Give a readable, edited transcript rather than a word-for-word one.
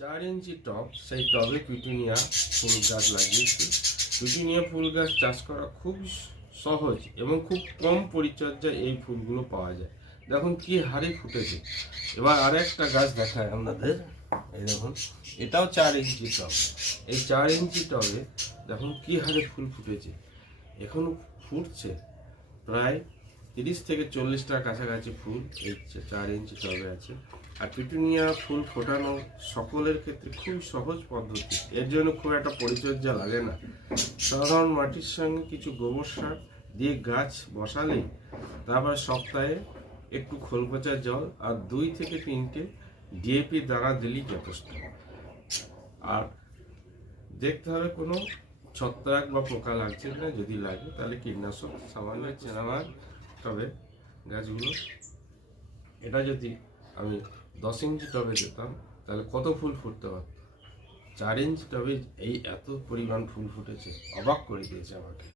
4 ইঞ্চি টব, সেই টবে পিটুনিয়া ফুল গাছ লাগিয়েছি। পিটুনিয়া ফুল গাছ চাষ করা খুব সহজ এবং খুব কম পরিচর্যায় এই ফুলগুলো পাওয়া যায়। দেখুন কি হারে ফুটেছে। এবার আরেকটা গাছ দেখায় আপনাদের, এই দেখুন, এটাও 4 ইঞ্চি টব। এই 4 ইঞ্চি টবে দেখুন কি হারে ফুল ফুটেছে, এখনো ফুটছে। প্রায় 30 থেকে 40টার কাছাকাছি ফুল এই 4 ইঞ্চি টবে আছে। আর পিটুনিয়া ফুল ফোটানো সকলের ক্ষেত্রে খুব সহজ পদ্ধতি, এর জন্য খুব একটা পরিচর্যা লাগে না। সাধারণ মাটির সঙ্গে কিছু গোবর সার দিয়ে গাছ বসালেই, তারপর সপ্তাহে একটু খোল পচা জল আর 2 থেকে 3টে ডিএপি দানা দিলেই যথেষ্ট। আর দেখতে হবে কোনো ছত্রাক বা পোকা লাগছে না, যদি লাগে তাহলে কীটনাশক সামান্য চেনাবার। তবে গাছগুলো, এটা যদি আমি 10 ইঞ্চি টবে দিতাম তাহলে কত ফুল ফুটতে পারত। 4 ইঞ্চি টবে এই এত পরিমাণ ফুল ফুটেছে, অবাক করে দিয়েছে আমাকে।